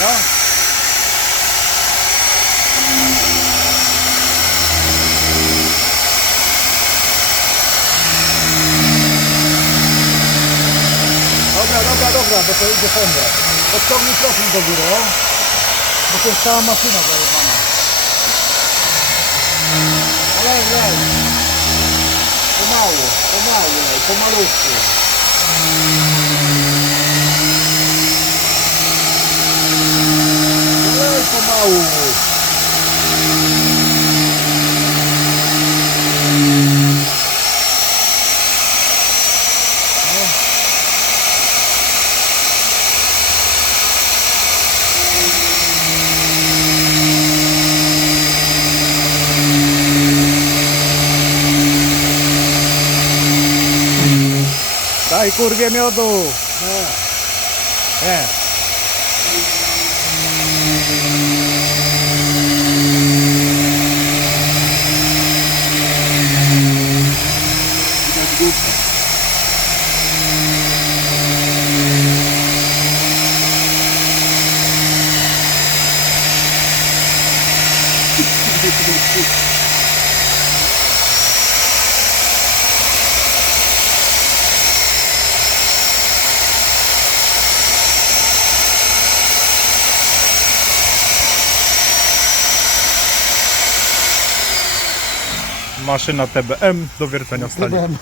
No. Dobra, dobra, dobra, bo to idzie po mnie. Podciągnij profil do góry, o. Bo to jest cała maszyna zajebana. Lej, lej. Pomału, pomału pomalutku. Daj kurwie miodu. Nie. Nie. Widać głupka. Maszyna TBM do wiercenia stali. Byłem